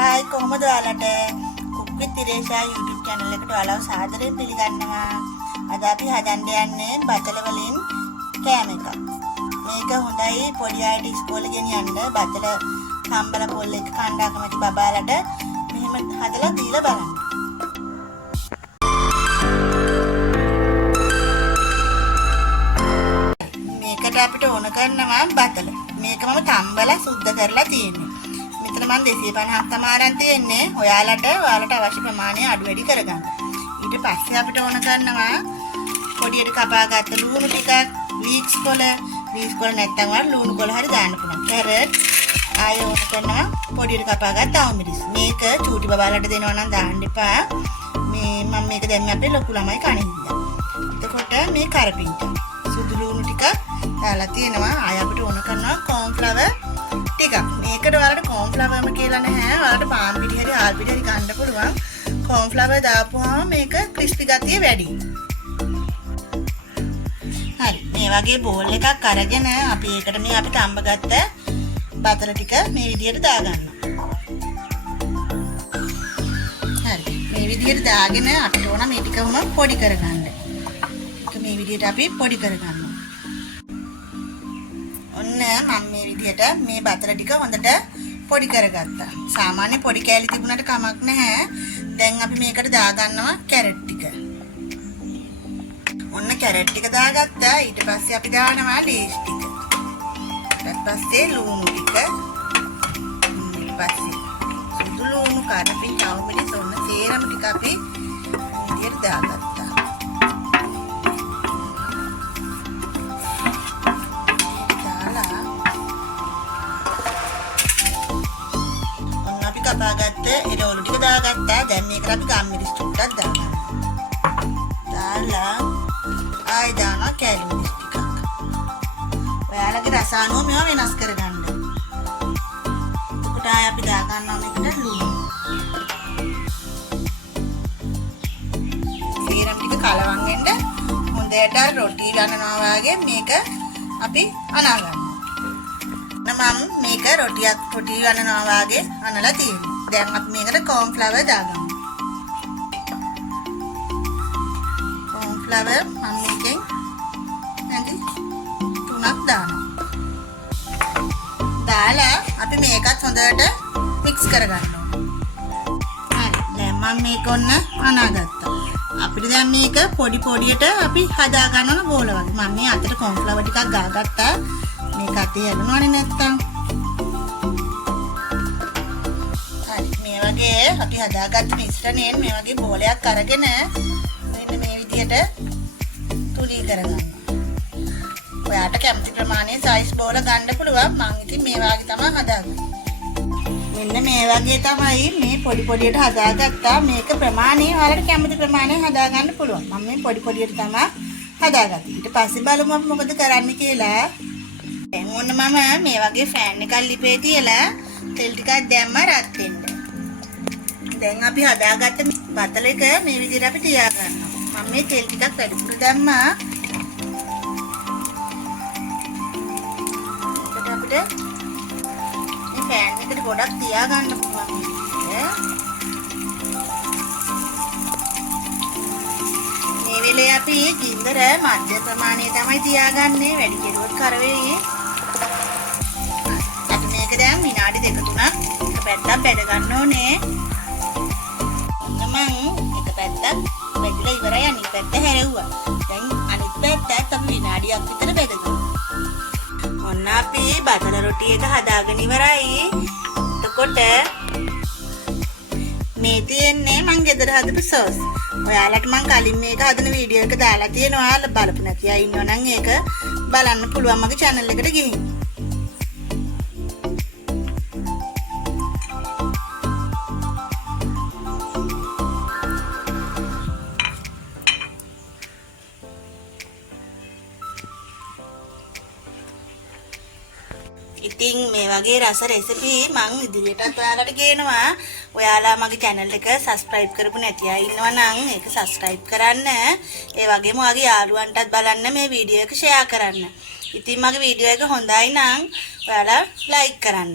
Hai, කොහොමද ඔයාලට cook with Tiresha YouTube channel එකට ඔයාලව සාදරයෙන් පිළිගන්නවා. අද අපි හදන්න යන්නේ බතල වලින් කෑම එකක්. මේක හොඳයි පොඩි අයට ඉස්කෝලේ ගෙනියන්න බතල කම්බල පොල් එක කණ්ඩා කැමති බබාලට මෙහෙම හදලා දීලා බලන්න. මේකට අපිට ඕන කරනවා බතල. මේක මම තම්බලා සුද්ධ කරලා තියෙන්නේ. මෙතන මම 250ක් තමාරන් තියෙන්නේ. ඔයාලට අවශ්‍ය ප්‍රමාණය අඩු වැඩි කරගන්න. ඊට පස්සේ අපිට ඕන කරනවා පොඩියට කපාගත්ත ලුණු ටිකක්, ලීක්ස් කොළ නැත්නම් ලුණු කොළ හරි දාන්න පුළුවන්. කැරට් ආයෙ ඕන කරනවා පොඩියට කපාගත්ත අවමිරිස්. මේක චූටි බබාලට දෙනවා නම් දාන්න එපා. මම මේක දැම්මේ අපේ ලොකු ළමයි කන හින්දා. එතකොට මේ කරපිංචා සුදු ලුණු ටික දාලා තියෙනවා. ආයෙ අපිට ඕන කරනවා කෝන්ෆ්ලවර් ටිකක්. මේකට ඔයාලට කෝන්ෆ්ලවර්ම කියලා නැහැ. ඔයාලට පාන් පිටි හරි ආල් පිටි හරි ගන්න පුළුවන්. කෝන්ෆ්ලවර් දාපුවාම මේක ක්‍රිස්පි ගතිය වැඩි. හරි. මේ වගේ බෝල් එකක් අරගෙන අපි ඒකට මේ අපි තඹගත්ත බතල ටික මේ විදිහට දාගන්නවා. හරි. මේ විදිහට දාගෙන අපිට ඕන මේ ටිකම පොඩි කරගන්න. මේ විදිහට අපි පොඩි කරගන්නවා. ඔන්න මම මේ විදිහට මේ බතල ටික හොඳට පොඩි කරගත්තා. සාමාන්‍ය පොඩි කෑලි තිබුණාට කමක් නැහැ. දැන් අපි මේකට දාගන්නවා කැරට් ටික. ඔන්න කැරට් ටික දාගත්තා. ඊට පස්සේ අපි දානවා ලේස් ටික. ඊට පස්සේ ලුණු ටික. ඊට පස්සේ සුදු ලුණු කරපින් අවමිරිස් ඔන්න සේරම ටික අපි විදියට දාගත්තා. කපාගත්ත එළවලු ටික දාගත්තා. දැන් මේකට අපි ගම්මිරිස් ටිකක් දාගන්නවා. දාලා ආයෙ දානවා කැලි මිරිස් ටිකක්. ඔයාලගේ රස අනුව මේවා වෙනස් කරගන්න. එතකොට ආයෙ අපි දාගන්නවා මේකට ලුණු. සේරම ටික කලවම් වෙන්න හොඳට රොටි ගන්නවා වගේ මේක අපි අනා ගන්නවා. මම මේක රොටි ගන්නවා වගේ අනලා තියෙනවා. දැන් අපි මේකට කෝන්ෆ්ලවර් දාගමු. කෝන්ෆ්ලවර් මම මේකෙන් නැති 3ක් දානවා. දාලා අපි මේකත් හොඳට මික්ස් කරගන්නවා. හරි. දැන් මම මේක ඔන්න අනාගත්තා. අපිට දැන් මේක පොඩියට අපි හදා ගන්න ඕන බෝල වගේ. මම මේ අතට කෝන්ෆ්ලවර් ටිකක් ගාගත්තා. මේක අතේ යනවනේ නැත්තම්. හරි මේ වගේ අපි හදාගත්ත මිශ්‍රණයෙන් මේ වගේ බෝලයක් අරගෙන මෙන්න මේ විදිහට තුනී කරගන්න. ඔයාට කැමති ප්‍රමාණයේ සයිස් බෝල ගන්න පුළුවන්. මම ඉතින් මේ වගේ තමයි හදාගන්නේ. මෙන්න මේ වගේ තමයි මේ පොඩියට හදාගත්තා. මේක ප්‍රමාණය ඔයාලට කැමති ප්‍රමාණය හදාගන්න පුළුවන්. මම මේ පොඩියට තමයි හදාගත්තේ. ඊට පස්සේ බලමු අපි මොකද කරන්න කියලා. දැන් ඔන්න මම මේ වගේ ෆෑන් එකක් ලිපේ තියලා තෙල් ටිකක් දැම්ම රත් වෙන්න. දැන් අපි හදාගත්ත බතල එක මේ විදිහට අපි තියා ගන්නවා. මම මේ තෙල් ටිකක් වැඩිපුර දැම්මා. ඒකට අපිට මේ ෆෑන් එකට ගොඩක් තියා ගන්න පුළුවන්. මේ වෙලේ අපි ගින්දර මධ්‍ය ප්‍රමාණයේ තමයි තියාගන්නේ. වැඩි කෙරුවොත් කර වෙයි. දැන් විනාඩි 2-3ක් එක පැත්තක් බැද ගන්න ඕනේ. මම එක පැත්තක් බැදලා ඉවරයි. අනිත් පැත්ත හැරෙව්වා. දැන් අනිත් පැත්තත් අපි විනාඩියක් විතර බැදගමු. ඔන්න අපි බතල රොටි එක හදාගෙන ඉවරයි. එතකොට මේ තියෙන්නේ මං ගෙදර හදපු සෝස්. ඔයාලට මං කලින් මේක හදන වීඩියෝ එක දාලා තියෙනවා. ඔයාලා බලපු නැති අය ඉන්නවනම් ඒක බලන්න පුළුවන් මගේ channel එකට ගිහින්. ඉතින් මේ වගේ රස රෙසිපි මං ඉදිරියටත් ඔයාලට ගේනවා. ඔයාලා මගේ channel එක subscribe කරපු නැති අය ඉන්නවා නම් ඒක subscribe කරන්න. ඒ වගේම ඔයාගේ යාළුවන්ටත් බලන්න මේ වීඩියෝ එක share කරන්න. ඉතින් මගේ වීඩියෝ එක හොඳයි නම් ඔයාලා like කරන්න.